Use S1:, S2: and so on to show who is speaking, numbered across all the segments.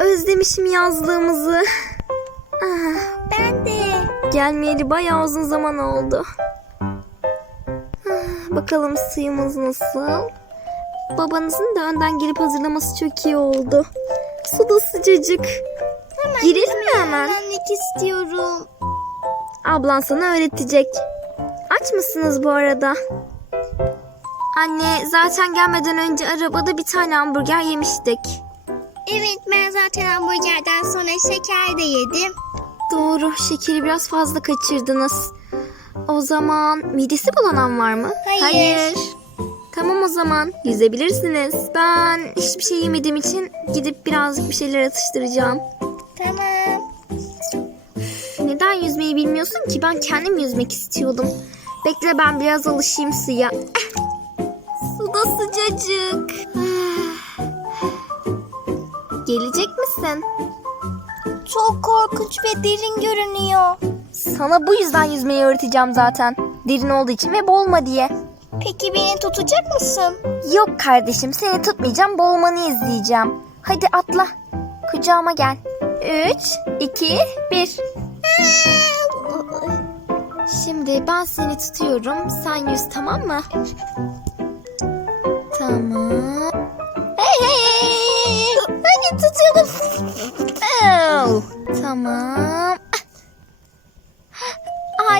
S1: Özlemişim yazlığımızı. Ah,
S2: Ben de.
S1: gelmeyeli bayağı uzun zaman oldu. Ah, bakalım suyumuz nasıl? Babanızın da önden gelip hazırlaması çok iyi oldu. Su da sıcacık. Girelim mi hemen?
S2: Öğrenmek istiyorum.
S1: Ablan sana öğretecek. Aç mısınız bu arada? Anne zaten gelmeden önce arabada bir tane hamburger yemiştik.
S2: Evet ben zaten hamburgerden sonra şeker de yedim.
S1: Doğru şekeri biraz fazla kaçırdınız. O zaman midesi bulanan var mı?
S2: Hayır.
S1: Tamam o zaman yüzebilirsiniz. Ben hiçbir şey yemediğim için gidip birazcık bir şeyler atıştıracağım.
S2: Tamam.
S1: Neden yüzmeyi bilmiyorsun ki? Ben kendim yüzmek istiyordum. Bekle ben biraz alışayım suya. Su da sıcacık. Gelecek misin?
S2: Çok korkunç ve derin görünüyor.
S1: Sana bu yüzden yüzmeyi öğreteceğim zaten. Derin olduğu için ve boğulma diye.
S2: Peki beni tutacak mısın?
S1: Yok kardeşim seni tutmayacağım boğulmanı izleyeceğim. Hadi atla. Kucağıma gel. 3, 2, 1. Şimdi ben seni tutuyorum. Sen yüz tamam mı? Tamam.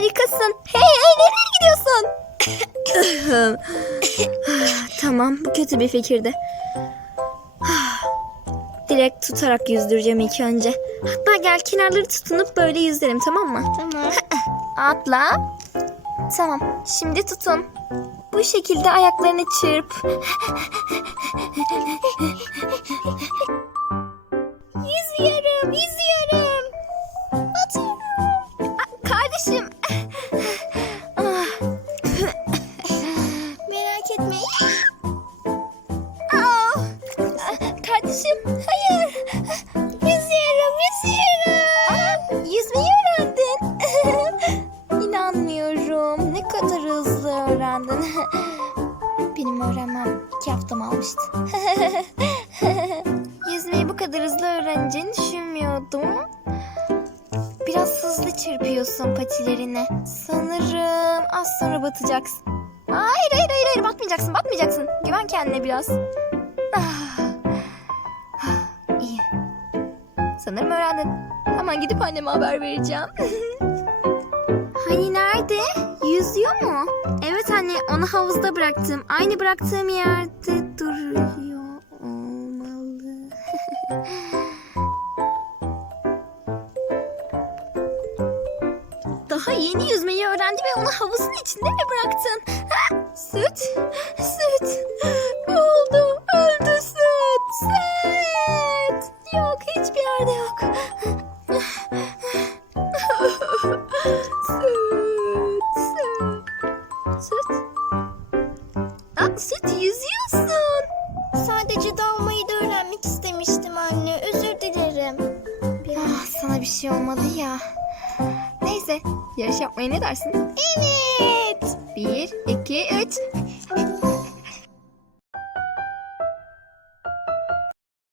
S1: Harikasın. Hey hey nereye gidiyorsun? tamam bu kötü bir fikirdi. Direkt tutarak yüzdüreceğim ilk önce. Hatta gel kenarları tutunup böyle yüzerim tamam mı?
S2: Tamam.
S1: Atla. Tamam. Şimdi tutun. Bu şekilde ayaklarını çırp. Kardeşim hayır.
S2: Yüzüyorum, yüzüyorum.
S1: Yüzmeyi öğrendin. İnanmıyorum. Ne kadar hızlı öğrendin. Benim öğrenmem iki haftamı almıştı. Yüzmeyi bu kadar hızlı öğreneceğini düşünmüyordum. Biraz hızlı çırpıyorsun patilerini. Sanırım az sonra batacaksın. Hayır. Batmayacaksın batmayacaksın. Güven kendine biraz. Ah. Ah, İyi. Sanırım öğrendin. Hemen gidip anneme haber vereceğim. hani nerede? Yüzüyor mu? Evet anne onu havuzda bıraktım. Aynı bıraktığım yerde duruyor olmalı. Daha yeni yüzmeyi öğrendi ve onu havuzun içinde mi bıraktın? Ha? Süt? Süt. Yok hiçbir yerde yok. süt. Süt. Süt. Aa, süt yüzüyorsun.
S2: Sadece dalmayı da öğrenmek istemiştim anne. Özür dilerim.
S1: Ah, sana bir şey olmadı ya. Neyse yarış yapmaya ne dersin?
S2: Evet.
S1: Bir, iki, üç.